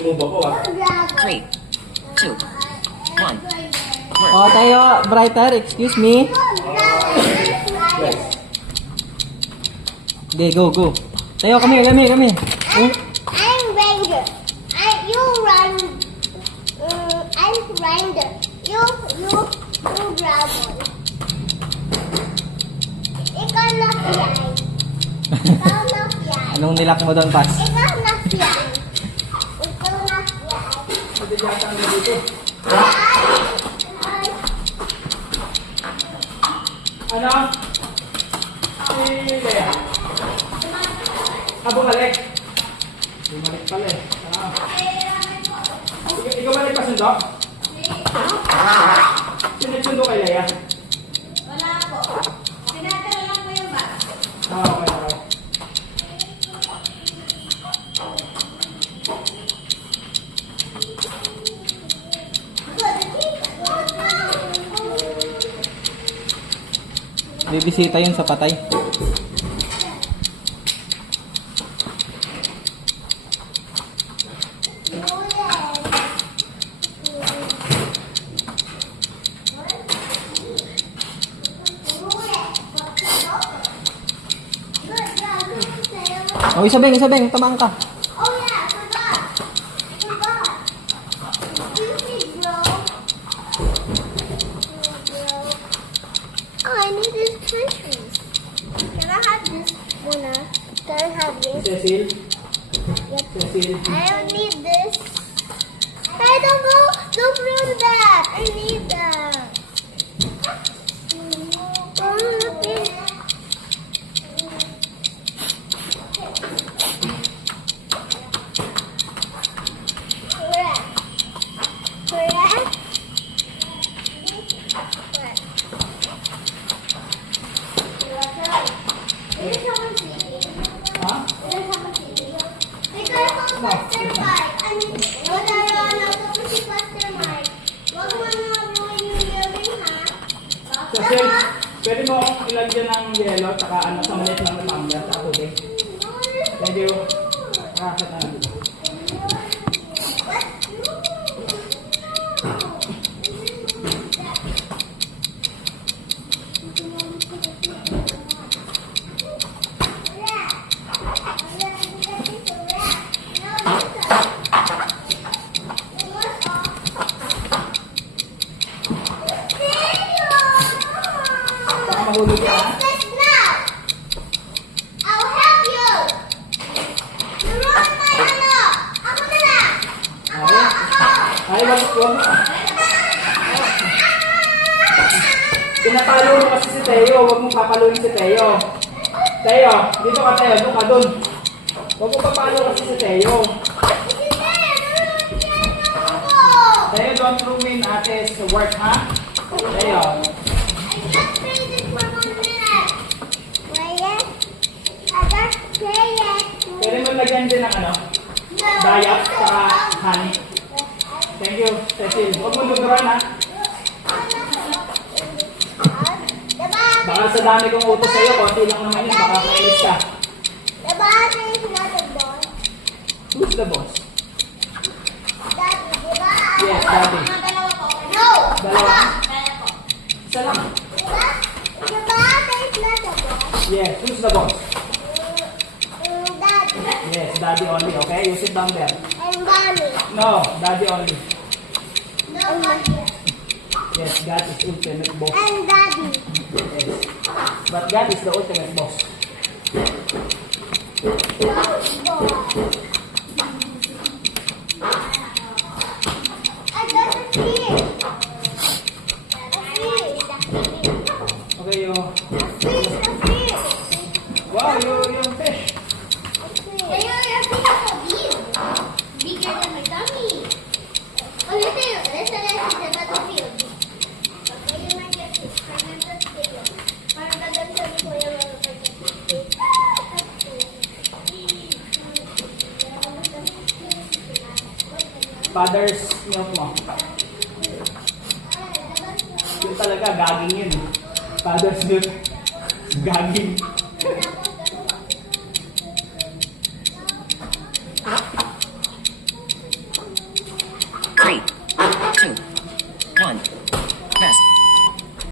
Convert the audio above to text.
move ako ah. 3, 2, 1. Oh, tayo, brighter, excuse me. Yes. Okay, go, go. Tayo, kami. Oh. I'm Ranger. You run. I'm Ranger. You Dragon. Ikaw na fiyay. Ikaw na fiyay. Anong nilak mo doon, Pas? Ikaw na fiyay. Ikaw na fiyay. Pwede yata ang dito. Ano? Si Lea. Bumalik. Bumalik pala eh. Ikaw balik pa sundo? Sinusundo kay Lea? Wala po. Sinatala lang po yung bag. Okay. Bibisita yun sa patay. Oh, isabeng, tamaan ka. Oh yeah, forgot. Oh, I need these countries. Can I have this one? Can I have this? Cecil? Yep. Cecil? I don't need this. Hey, don't ruin that. I need that. Oh, okay. Correct. Ha? Cecil, pwede mo akong ilagyan ng yelo at saka ano, sa maliit ng tumbler sa tubig. Thank you. Rakit na lang. Baka mahulog ka. I'll help you. Turuan mo yung ano. Ako na lang. Ay, wag. Pinapalo mo kasi si Teo, wag mong papaluin si Teo. Teo, dito ka Teo, doon ka doon. Wag mong papalo kasi si Teo. Teo, don't ruin ate's work, ha? Teo. Pwede mo lagyan din ng ano? Dayak, saka honey. Thank you, Cecil. Huwag mo luguran, ha? Baka sa dami kong utos sa'yo, konti lang naman yun, baka kailis ka. Who's the boss? Yes, Daddy. Dalawa? Isa lang. Yes, who's the boss? Yes, Daddy only, okay? You sit down there. And mommy. No, Daddy only. No, mommy. Yes, God is ultimate boss. And daddy. Yes. But God is the ultimate boss. I got a fish. Okay, you... A fish. Wow, yung fish. Your fish is so big. Bigger than my tummy. Oh, listen the battlefield. Okay, you might get fish. Remember the video. Para magandang ko yung mga pagkakas. Father's milk mo. Yun talaga, gaging yun. Father's milk. Gaging. 3, 2, 1.